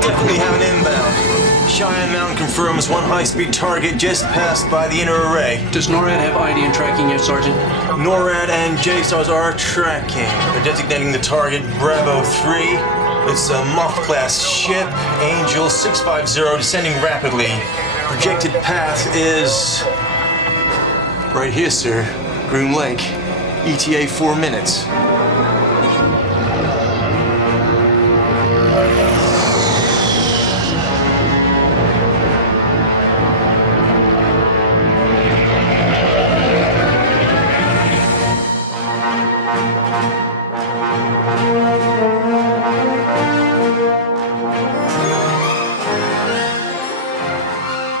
definitely have an inbound. Cheyenne Mountain confirms one high-speed target just passed by the inner array. Does NORAD have ID and tracking yet, Sergeant? NORAD and JSTARS are tracking. They're designating the target Bravo 3. It's a Moth-class ship, Angel 650, descending rapidly. Projected path is... right here, sir. Groom Lake. ETA 4 minutes.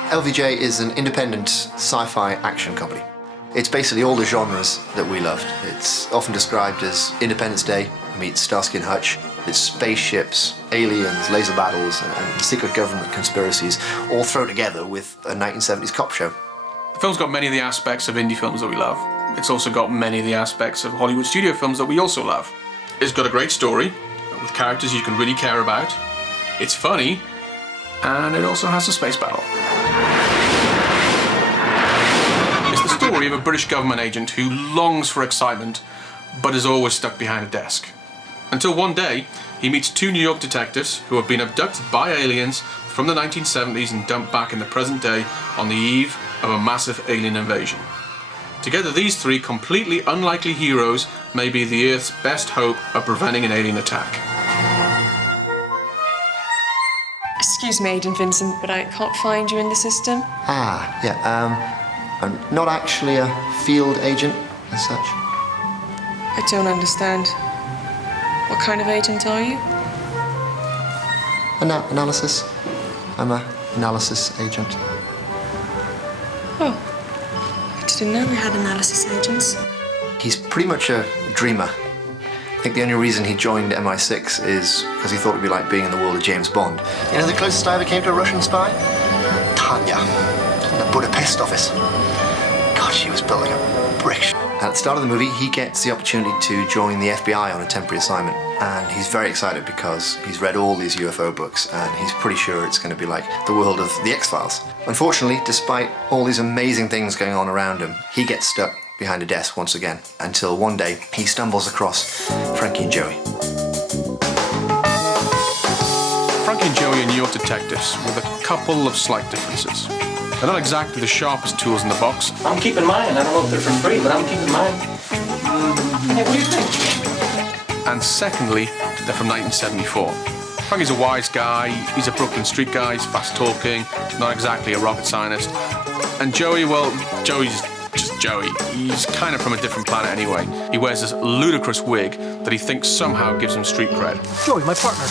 LVJ is an independent sci-fi action company. It's basically all the genres that we loved. It's often described as Independence Day meets Starsky and Hutch. It's spaceships, aliens, laser battles, and secret government conspiracies all thrown together with a 1970s cop show. The film's got many of the aspects of indie films that we love. It's also got many of the aspects of Hollywood studio films that we also love. It's got a great story with characters you can really care about. It's funny, and it also has a space battle. It's the story of a British government agent who longs for excitement, but is always stuck behind a desk. Until one day, he meets two New York detectives who have been abducted by aliens from the 1970s and dumped back in the present day on the eve of a massive alien invasion. Together, these three completely unlikely heroes may be the Earth's best hope of preventing an alien attack. Excuse me, Agent Vincent, but I can't find you in the system. I'm not actually a field agent as such. I don't understand. What kind of agent are you? Analysis. I'm an analysis agent. Oh, I didn't know we had analysis agents. He's pretty much a dreamer. I think the only reason he joined MI6 is because he thought it'd be like being in the world of James Bond. You know the closest I ever came to a Russian spy? Tanya, in the Budapest office. God, she was built like a brick. At the start of the movie, he gets the opportunity to join the FBI on a temporary assignment, and he's very excited because he's read all these UFO books, and he's pretty sure it's going to be like the world of the X-Files. Unfortunately, despite all these amazing things going on around him, he gets stuck behind a desk once again, until one day he stumbles across Frankie and Joey. Frankie and Joey are New York detectives with a couple of slight differences. They're not exactly the sharpest tools in the box. I'm keeping mine. I don't know if they're for free, but I'm keeping mine. Hey, what do you think? And secondly, they're from 1974. Frankie's a wise guy, he's a Brooklyn street guy, he's fast-talking, not exactly a rocket scientist. And Joey, well, Joey's just Joey. He's kind of from a different planet anyway. He wears this ludicrous wig that he thinks somehow gives him street cred. Joey, my partner.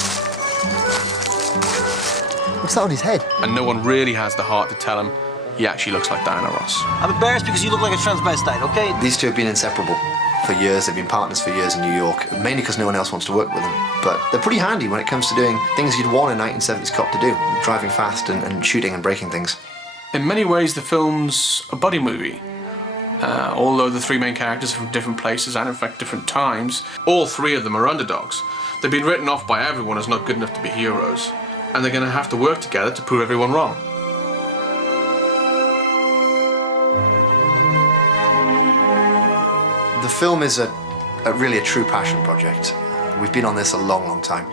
What's that on his head? And no one really has the heart to tell him he actually looks like Diana Ross. I'm embarrassed because you look like a transvestite, okay? These two have been inseparable for years. They've been partners for years in New York, mainly because no one else wants to work with them. But they're pretty handy when it comes to doing things you'd want a 1970s cop to do, driving fast and shooting and breaking things. In many ways, the film's a buddy movie. Although the three main characters are from different places and in fact different times, all three of them are underdogs. They've been written off by everyone as not good enough to be heroes, and they're going to have to work together to prove everyone wrong. The film is really a true passion project. We've been on this a long, long time.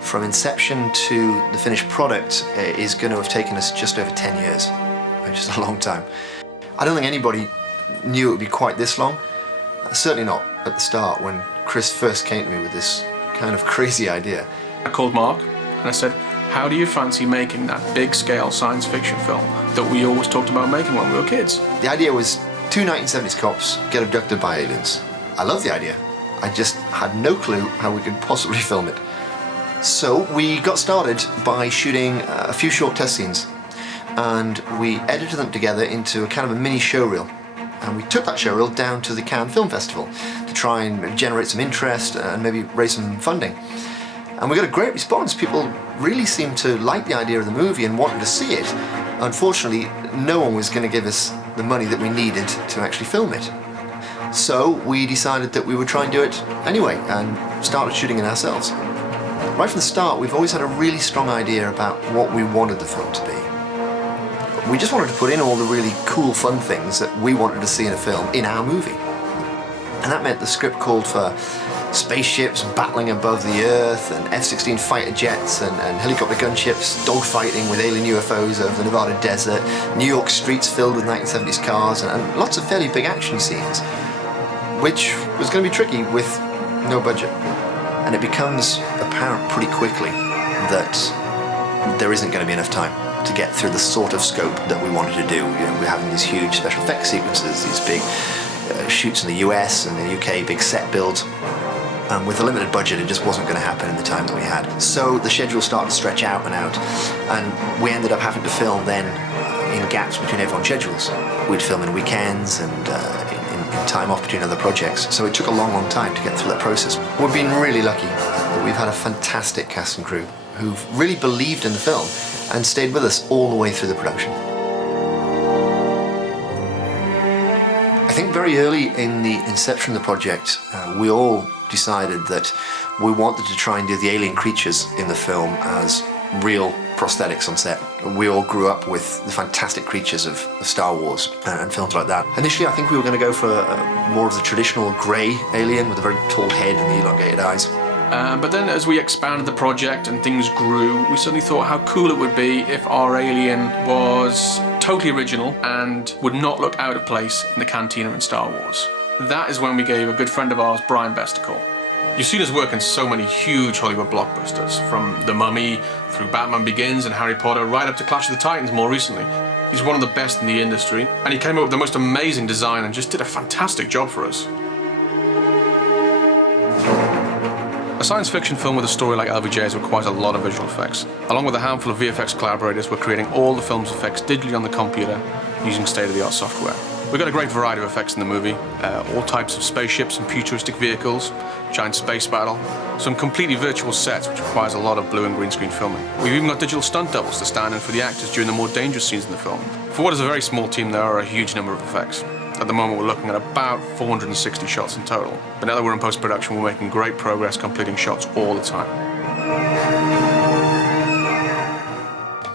From inception to the finished product is going to have taken us just over 10 years, which is a long time. I don't think anybody knew it would be quite this long. Certainly not at the start when Chris first came to me with this kind of crazy idea. I called Mark and I said, how do you fancy making that big-scale science fiction film that we always talked about making when we were kids? The idea was two 1970s cops get abducted by aliens. I love the idea. I just had no clue how we could possibly film it. So we got started by shooting a few short test scenes, and we edited them together into a kind of a mini showreel. And we took that showreel down to the Cannes Film Festival to try and generate some interest and maybe raise some funding. And we got a great response. People really seemed to like the idea of the movie and wanted to see it. Unfortunately, no one was going to give us the money that we needed to actually film it. So we decided that we would try and do it anyway and started shooting it ourselves. Right from the start, we've always had a really strong idea about what we wanted the film to be. We just wanted to put in all the really cool, fun things that we wanted to see in a film in our movie. And that meant the script called for spaceships battling above the Earth, and F-16 fighter jets, and helicopter gunships dogfighting with alien UFOs over the Nevada desert, New York streets filled with 1970s cars, and lots of fairly big action scenes, which was going to be tricky with no budget. And it becomes apparent pretty quickly that there isn't going to be enough time to get through the sort of scope that we wanted to do. You know, we're having these huge special effects sequences, these big shoots in the US and the UK, big set builds. And with a limited budget, it just wasn't going to happen in the time that we had. So the schedule started to stretch out and out, and we ended up having to film then in gaps between everyone's schedules. We'd film in weekends and in time off between other projects. So it took a long, long time to get through that process. We've been really lucky that we've had a fantastic cast and crew who've really believed in the film and stayed with us all the way through the production. I think very early in the inception of the project, we all decided that we wanted to try and do the alien creatures in the film as real prosthetics on set. We all grew up with the fantastic creatures of Star Wars and films like that. Initially, I think we were going to go for more of the traditional grey alien with a very tall head and the elongated eyes. But then as we expanded the project and things grew, we suddenly thought how cool it would be if our alien was totally original and would not look out of place in the cantina in Star Wars. That is when we gave a good friend of ours, Brian Best, a call. You've seen us work in so many huge Hollywood blockbusters, from The Mummy through Batman Begins and Harry Potter, right up to Clash of the Titans more recently. He's one of the best in the industry, and he came up with the most amazing design and just did a fantastic job for us. A science fiction film with a story like LVJ's requires a lot of visual effects. Along with a handful of VFX collaborators, we're creating all the film's effects digitally on the computer using state-of-the-art software. We've got a great variety of effects in the movie, all types of spaceships and futuristic vehicles, giant space battle, some completely virtual sets which requires a lot of blue and green screen filming. We've even got digital stunt doubles to stand in for the actors during the more dangerous scenes in the film. For what is a very small team, there are a huge number of effects. At the moment, we're looking at about 460 shots in total. But now that we're in post-production, we're making great progress completing shots all the time.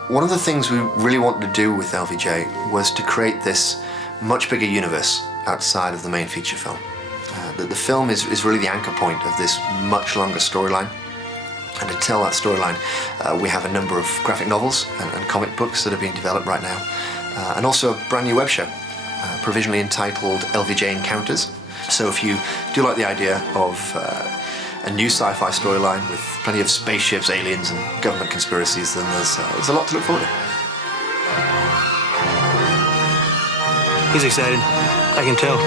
One of the things we really wanted to do with LVJ was to create this much bigger universe outside of the main feature film. The film is really the anchor point of this much longer storyline. And to tell that storyline, we have a number of graphic novels and comic books that are being developed right now, and also a brand new web show, provisionally entitled LVJ Encounters. So if you do like the idea of a new sci-fi storyline with plenty of spaceships, aliens, and government conspiracies, then there's a lot to look forward to. He's excited. I can tell.